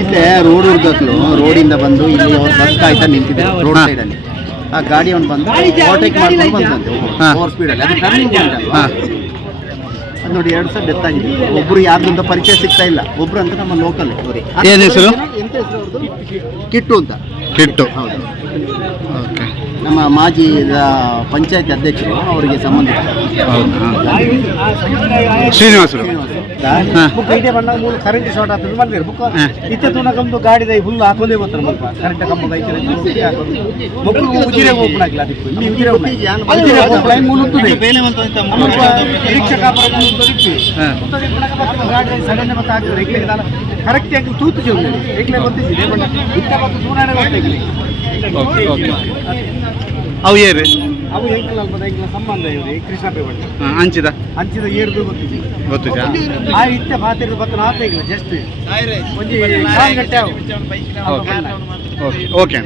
ಇಲ್ಲೇ ರೋಡ್ ಇರ್ಬೇಕು, ರೋಡಿಂದ ಬಂದು ಇಲ್ಲಿ ಅವ್ರು ಬಸ್ ಕಾಯ್ತಾ ನಿಂತಿದೆ ರೋಡ್ ಸೈಡಲ್ಲಿ. ಆ ಗಾಡಿ ಅವ್ನು ಬಂದು ಓವರ್ಟೇಕ್ ಮಾಡ್ಕೊಂಡು ಬಂದಂತೆ ಓವರ್ ಸ್ಪೀಡಲ್ಲಿ. ಅದು ಟರ್ನಿಂಗ್ ಪಾಯಿಂಟ್ ಅಲ್ವಾ, ಅದು ನೋಡಿ 2 ಸಲ ಡೆತ್ ಆಗಿದೆ. ಒಬ್ರು ಯಾರ್ದಂತ ಪರಿಚಯ ಸಿಗ್ತಾ ಇಲ್ಲ. ಒಬ್ರು ಅಂತ ನಮ್ಮ ಲೋಕಲ್ ಅವರೇ. ಏನು ಹೆಸರು? ಎಂತ ಹೆಸರು ಅವ್ರದ್ದು? ಕಿಟ್ಟು ಅಂತ. ಕಿಟ್ಟು, ಹೌದು. ಓಕೆ. ನಮ್ಮ ಮಾಜಿ ಪಂಚಾಯತ್ ಅಧ್ಯಕ್ಷರು ಅವರಿಗೆ ಸಂಬಂಧಿತ ಶ್ರೀನಿವಾಸರು. ಇದೇ ಬಂದಾಗ ಮೂಲ ಕರೆಂಟ್ ಶಾರ್ಟ್ ಆಗ್ತದೆ ಬಂದಿರು ಬುಕ್ ಇತ್ತೆ ತುಣಕಂದು ಗಾಡಿದ ಫುಲ್ ಹಾಕೋದೇ ಗೊತ್ತಾರೆ ಮಲ್ಪ ಕರೆಂಟ್ ಕಂಬದ ಐತೆ ಮಕ್ಕಳು ಉಜಿರೆ ಓಪನ್ ಆಗಿಲ್ಲ. ಅದಕ್ಕೆ ಇಲ್ಲಿ ಉಜಿರೆ ಲೈನ್ ಮೂಲ ಪರೀಕ್ಷಕ ಗಾಡಿ ಸಡನ್ ಮತ್ತೆ ಆಗ್ತದೆ ರೇಗ್ಲಿಗೆ ಕರೆಕ್ಟ್ ಆಗಿ ತೂತು ಜೀವನ ರೇಗ್ಲೆ ಗೊತ್ತಿದೆ ಇತ್ತ ಮತ್ತು ತೂನಾಡೆ ಗೊತ್ತಾಗಲಿ. ಅವು ಏರು ಅವು ಎಂಕಲ್ ಅಲ್ಪದ ಎಂಕಲ ಸಂಬಂಧ ಇವ್ರಿ ಕೃಷ್ಣ ಪೇಪರ್ ಅಂಚಿದ ಏರ್ದು ಗೊತ್ತಿದೆ ಆ ಇತ್ತೆ ಪಾತಿರ್ದು ಬತ್ತ ನಾತ ಇಲ್ಲ ಜಸ್ಟ್ ಒಂಜಿ ಗಂಟೆ ಓಕೆ.